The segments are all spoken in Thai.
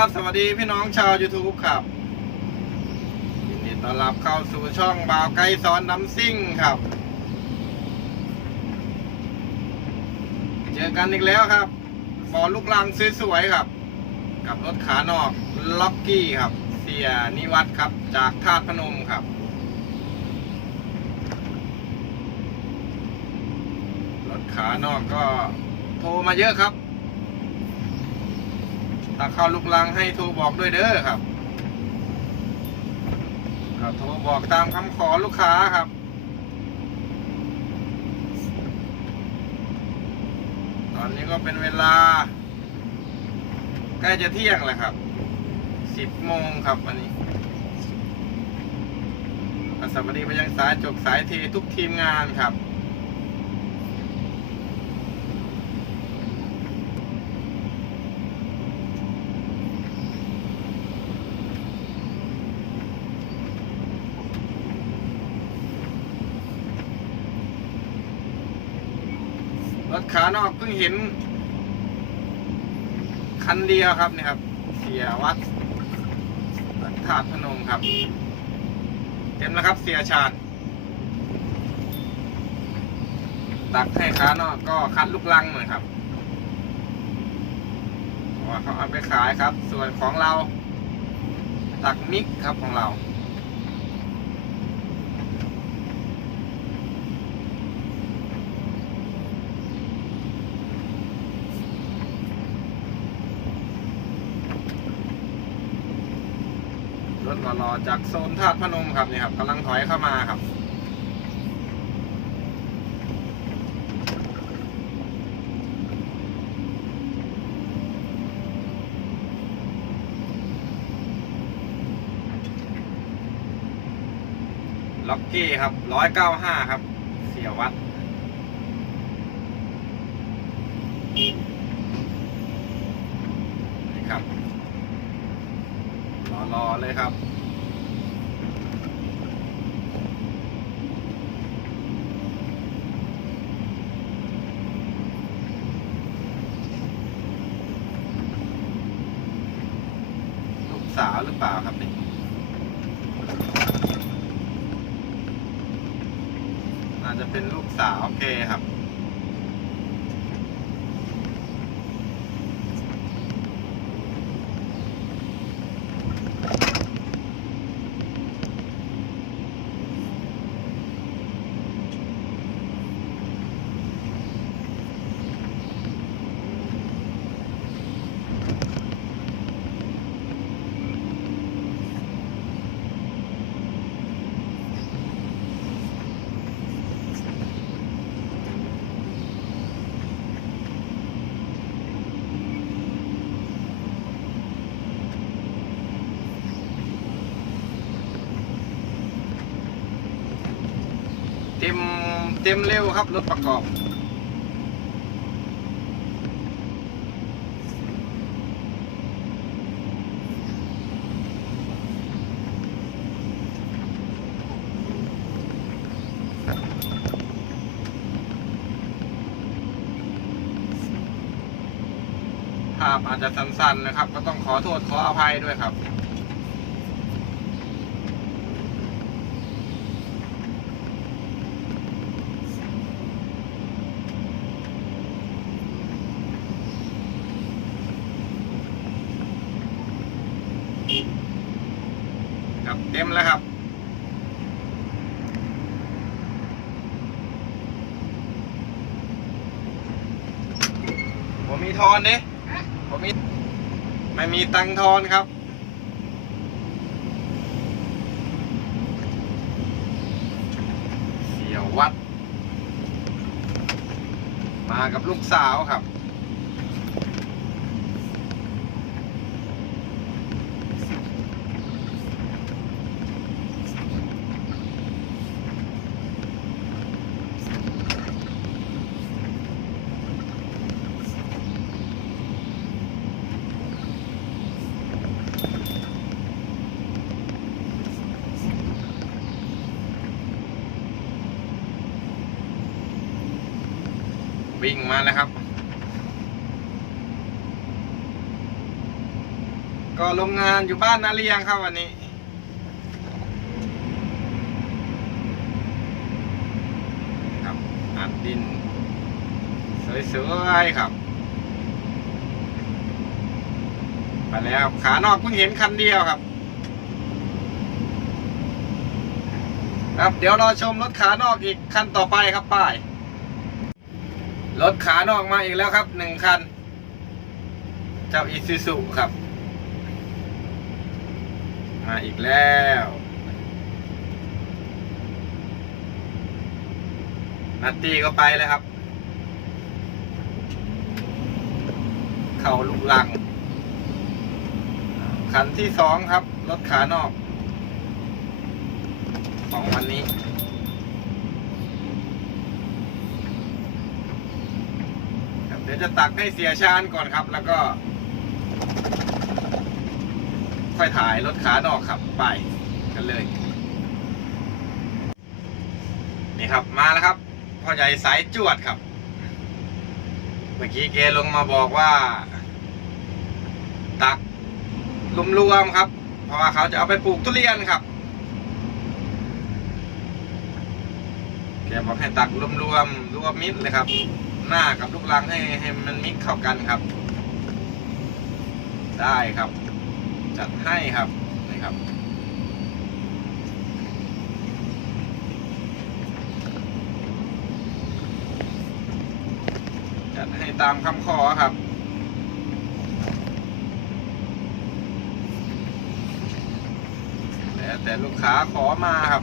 สวัสดีพี่น้องชาว YouTube ครับยินดีต้อนรับเข้าสู่ช่องบ่าวไกด์สอนน้ำซิ่งครับ เจอกันอีกแล้วครับบอลลูกลังสวยๆครับ กับรถขานอกล็อกกี้ครับ เสียนิวัตครับ จากธาตุพนมครับรถขานอกก็โทรมาเยอะครับ ถ้าเข้าลูกลังให้โทรบอกด้วยเด้อครับก็โทรบอกตามคำขอลูกค้าครับตอนนี้ก็เป็นเวลา ใกล้จะเที่ยงแล้วครับสิบโมงครับวันนี้ก็สวัสดีไปยังสายจกสายเททุกทีมงานครับ รถขานอกเพิ่งเห็น คันเดียวครับนี่ครับ เสียวัดถาดพนมครับ เต็มแล้วครับเสียชาติตักให้ขานอกก็คัดลูกลังหน่อยครับว่าเขาเอาไปขายครับ ส่วนของเรา ตักมิกครับของเรา รถรอๆจากโซนธาตุพนมครับนี่ครับกำลังถอยเข้ามาครับล็อกกี้ครับร้อยเก้าห้าครับ เสียวัด นี่ครับ รอรอ เลยครับ ลูกสาวหรือเปล่าครับนี่อาจจะเป็นลูกสาวโอเคครับ เต็มเร็วครับรถประกอบ ภาพอาจจะสั้นๆนะครับ ก็ต้องขอโทษขออภัยด้วยครับ ต็มแล้วครับ ผมมีทอนเด้ผมมี ไม่มีตังทอนครับเสียววัด มากับลูกสาวครับ มาแล้วครับ ก็โรงงานอยู่บ้านนาเรียงครับวันนี้ ครับอัดดิน สวยๆครับ ไปแล้วขานอกเพิ่งเห็นคันเดียวครับครับเดี๋ยวรอชมรถขานอกอีกคันต่อไปครับป้าย รถขานอกมาอีกแล้วครับหนึ่งคัน เจ้าอีซูซุครับ มาอีกแล้วนัตตี้ก็ไปเลยครับ เข่าลูกลัง คันที่สองครับ รถขานอก ของวันนี้ ครับเดี๋ยว จะตักให้เสียชานก่อนครับ แล้วก็ ค่อยถ่ายรถขานอกครับ ไปกันเลย นี่ครับมาแล้วครับพ่อใหญ่สายจวดครับ เมื่อกี้เกลงมาบอกว่า ตักรวมๆครับ เพราะว่าเขาจะเอาไปปลูกทุเรียนครับแกบอกให้ตักรวมๆรวมมิดเลยครับ หน้ากับลูกรังให้ให้มันมิกเข้ากันครับ ได้ครับ จัดให้ครับนี่ครับจัดให้ตามคำขอครับแล้วแต่ลูกค้าขอมาครับ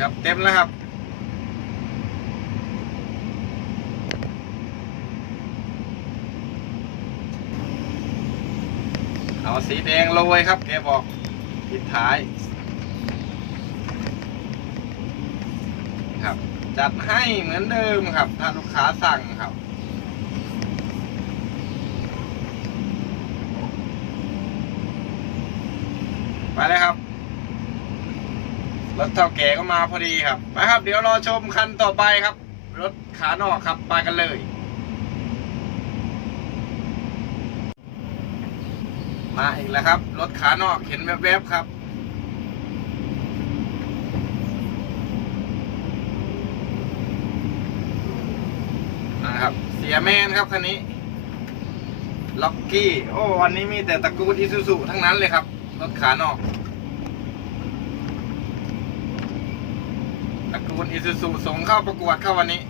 ครับเต็มแล้วครับเอาสีแดงโรยครับแกบอกปิดท้ายครับ จัดให้เหมือนเดิมครับ ถ้าลูกค้าสั่งครับไปเลยครับ รถเท่าแก่ก็มาพอดีครับไปครับ เดี๋ยวรอชมคันต่อไปครับ รถขานอกครับไปกันเลยมาอีกแล้วครับ รถขานอกเห็นแวบๆครับ นะครับ เสียแมนครับคันนี้ ล็อกกี้ โอ้ วันนี้มีแต่ตระกูลอิซูซุทั้งนั้นเลยครับ รถขานอก ตระกูลอิซูซุส่งเข้าประกวดเข้าวันนี้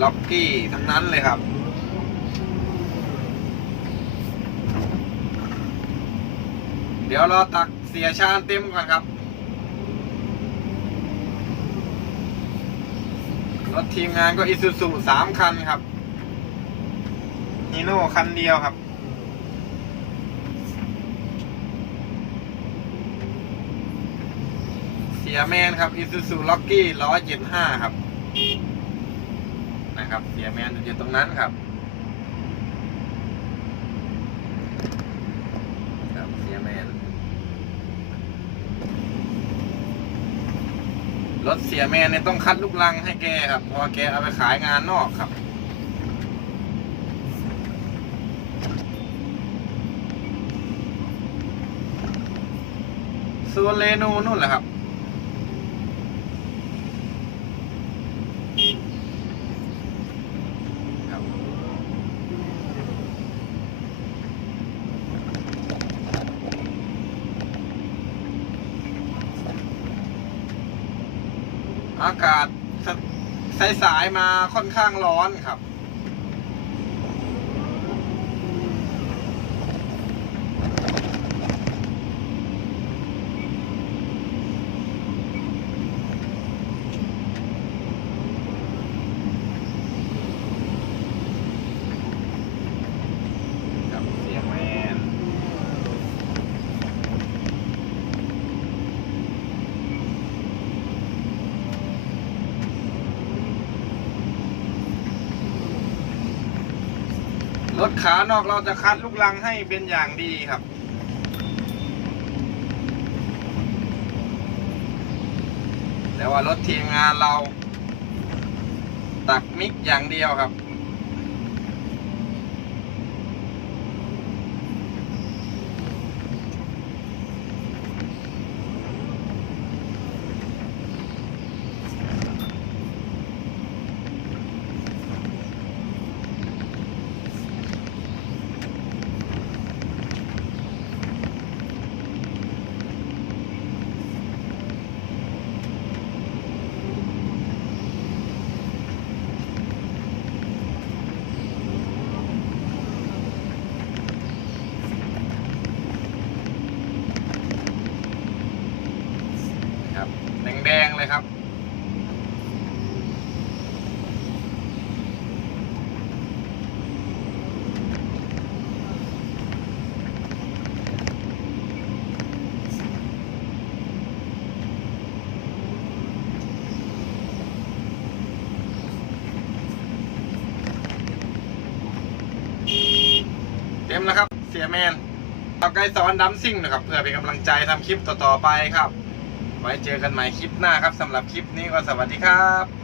ล็อกกี้ทั้งนั้นเลยครับ เดี๋ยวเรอตักเสียชาญเต็มก่อนครับ รถทีมงานก็อิซูซุสามคันครับฮีโน่คันเดียวครับียแมนครับอิซูซูล็อกกี้ล้ยเจ็ดห้าครับ นะครับ เสียแมนอยู่ตรงนั้นครับครับเสียแมน รถเสียแมนเนี่ยต้องคัดลูกลังให้แกครับพอแกเอาไปขายงานนอกครับส่วนเลนูนู่นแหละครับ อากาศสายๆมาค่อนข้างร้อนครับ รถขานอกเราจะคัดลูกลังให้เป็นอย่างดีครับ แต่ว่ารถทีมงานเรา ตักมิกอย่างเดียวครับ เลยครับ เต็มแล้วครับ เสียแมนเอาไกลสอนดัมซิ่งนะครับ เพื่อเป็นกำลังใจทำคลิปต่อๆไปครับ ไว้เจอกันใหม่คลิปหน้าครับสำหรับคลิปนี้ก็สวัสดีครับ